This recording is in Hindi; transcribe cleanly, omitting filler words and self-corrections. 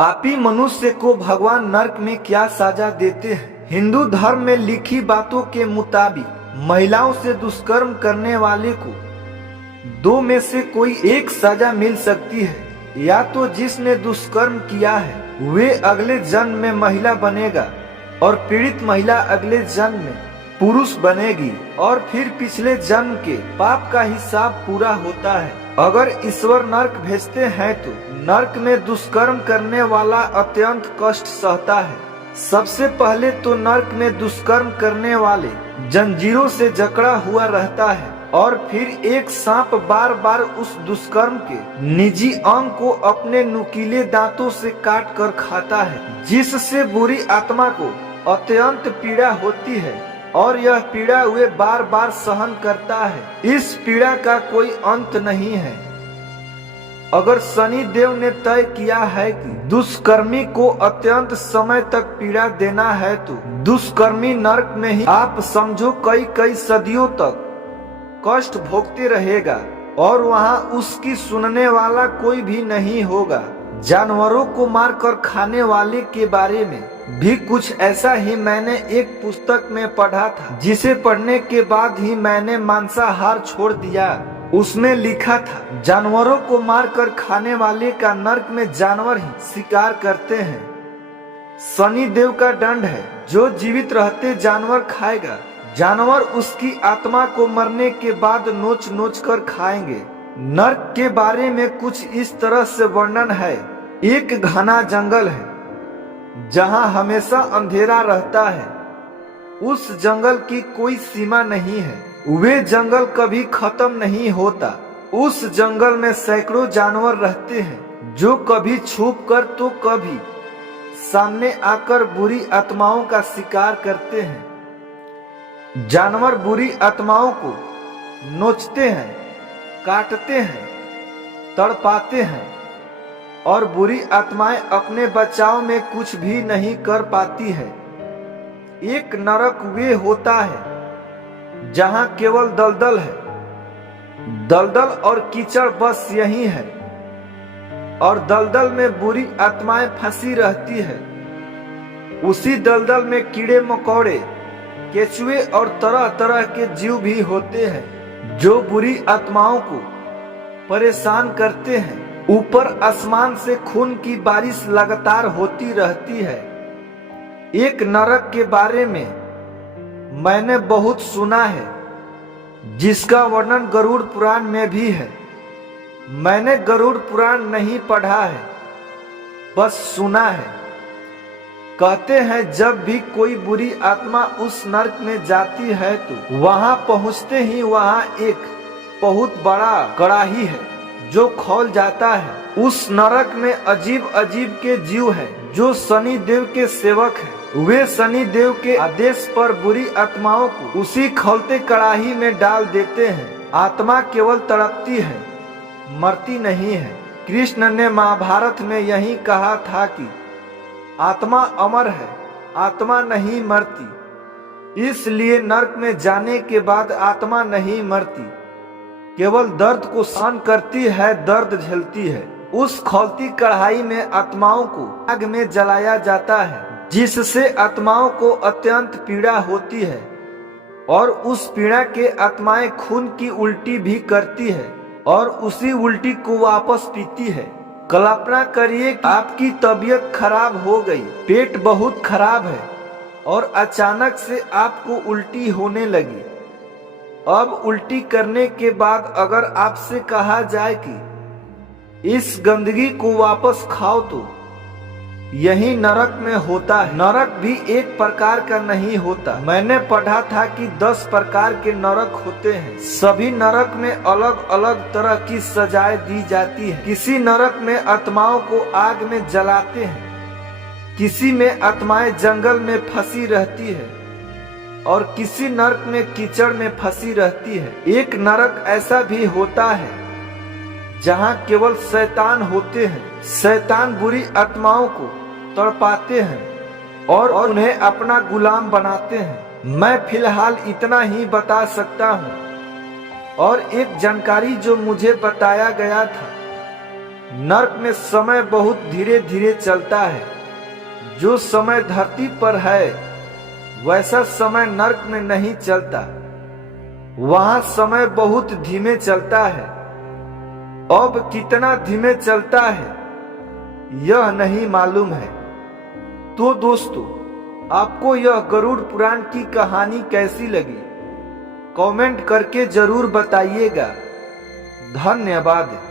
पापी मनुष्य को भगवान नरक में क्या सजा देते हैं? हिंदू धर्म में लिखी बातों के मुताबिक महिलाओं से दुष्कर्म करने वाले को दो में से कोई एक सजा मिल सकती है। या तो जिसने दुष्कर्म किया है वे अगले जन्म में महिला बनेगा और पीड़ित महिला अगले जन्म में पुरुष बनेगी और फिर पिछले जन्म के पाप का हिसाब पूरा होता है। अगर ईश्वर नरक भेजते हैं तो नरक में दुष्कर्म करने वाला अत्यंत कष्ट सहता है। सबसे पहले तो नरक में दुष्कर्म करने वाले जंजीरों से जकड़ा हुआ रहता है और फिर एक सांप बार बार उस दुष्कर्म के निजी अंग को अपने नुकीले दांतों से काट कर खाता है, जिससे बुरी आत्मा को अत्यंत पीड़ा होती है और यह पीड़ा वे बार बार सहन करता है। इस पीड़ा का कोई अंत नहीं है। अगर शनि देव ने तय किया है कि दुष्कर्मी को अत्यंत समय तक पीड़ा देना है तो दुष्कर्मी नरक में ही आप समझो कई सदियों तक कष्ट भोगते रहेगा और वहां उसकी सुनने वाला कोई भी नहीं होगा। जानवरों को मारकर खाने वाले के बारे में भी कुछ ऐसा ही मैंने एक पुस्तक में पढ़ा था, जिसे पढ़ने के बाद ही मैंने मांसाहार छोड़ दिया। उसमें लिखा था, जानवरों को मारकर खाने वाले का नरक में जानवर ही शिकार करते हैं। शनि देव का दंड है, जो जीवित रहते जानवर खाएगा, जानवर उसकी आत्मा को मरने के बाद नोच नोच कर खाएंगे। नरक के बारे में कुछ इस तरह से वर्णन है। एक घना जंगल है जहां हमेशा अंधेरा रहता है। उस जंगल की कोई सीमा नहीं है, वे जंगल कभी खत्म नहीं होता। उस जंगल में सैकड़ों जानवर रहते हैं, जो कभी छुप कर तो कभी सामने आकर बुरी आत्माओं का शिकार करते हैं। जानवर बुरी आत्माओं को नोचते हैं, काटते हैं, तड़पाते हैं और बुरी आत्माएं अपने बचाव में कुछ भी नहीं कर पाती है। एक नरक वे होता है जहां केवल दलदल है, दलदल और कीचड़, बस यही है। और दलदल में बुरी आत्माएं फंसी रहती है। उसी दलदल में कीड़े मकोड़े, केचुए और तरह तरह के जीव भी होते हैं, जो बुरी आत्माओं को परेशान करते हैं। ऊपर आसमान से खून की बारिश लगातार होती रहती है। एक नरक के बारे में मैंने बहुत सुना है, जिसका वर्णन गरुड़ पुराण में भी है। मैंने गरुड़ पुराण नहीं पढ़ा है, बस सुना है। कहते हैं जब भी कोई बुरी आत्मा उस नरक में जाती है तो वहां पहुंचते ही वहां एक बहुत बड़ा कड़ाही है जो खौल जाता है। उस नरक में अजीब अजीब के जीव हैं, जो शनि देव के सेवक हैं। वे शनि देव के आदेश पर बुरी आत्माओं को उसी खौलते कड़ाही में डाल देते हैं। आत्मा केवल तड़पती है, मरती नहीं है। कृष्ण ने महाभारत में यही कहा था कि आत्मा अमर है, आत्मा नहीं मरती। इसलिए नरक में जाने के बाद आत्मा नहीं मरती, केवल दर्द को सहन करती है, दर्द झेलती है। उस खौलती कढ़ाई में आत्माओं को आग में जलाया जाता है, जिससे आत्माओं को अत्यंत पीड़ा होती है और उस पीड़ा के आत्माएं खून की उल्टी भी करती है और उसी उल्टी को वापस पीती है। कल्पना करिए कि आपकी तबीयत खराब हो गई, पेट बहुत खराब है और अचानक से आपको उल्टी होने लगी। अब उल्टी करने के बाद अगर आपसे कहा जाए कि इस गंदगी को वापस खाओ तो यही नरक में होता है। नरक भी एक प्रकार का नहीं होता। मैंने पढ़ा था कि 10 प्रकार के नरक होते हैं। सभी नरक में अलग अलग तरह की सजाएं दी जाती है। किसी नरक में आत्माओं को आग में जलाते हैं, किसी में आत्माएं जंगल में फंसी रहती है और किसी नरक में कीचड़ में फंसी रहती है। एक नरक ऐसा भी होता है जहां केवल शैतान होते हैं। शैतान बुरी आत्माओं को तड़पाते हैं और उन्हें अपना गुलाम बनाते हैं। मैं फिलहाल इतना ही बता सकता हूं। और एक जानकारी जो मुझे बताया गया था नर्क में समय बहुत धीरे धीरे चलता है। जो समय धरती पर है वैसा समय नर्क में नहीं चलता। वहां समय बहुत धीमे चलता है। अब कितना धीमे चलता है यह नहीं मालूम है। तो दोस्तों, आपको यह गरुड़ पुराण की कहानी कैसी लगी कमेंट करके जरूर बताइएगा। धन्यवाद।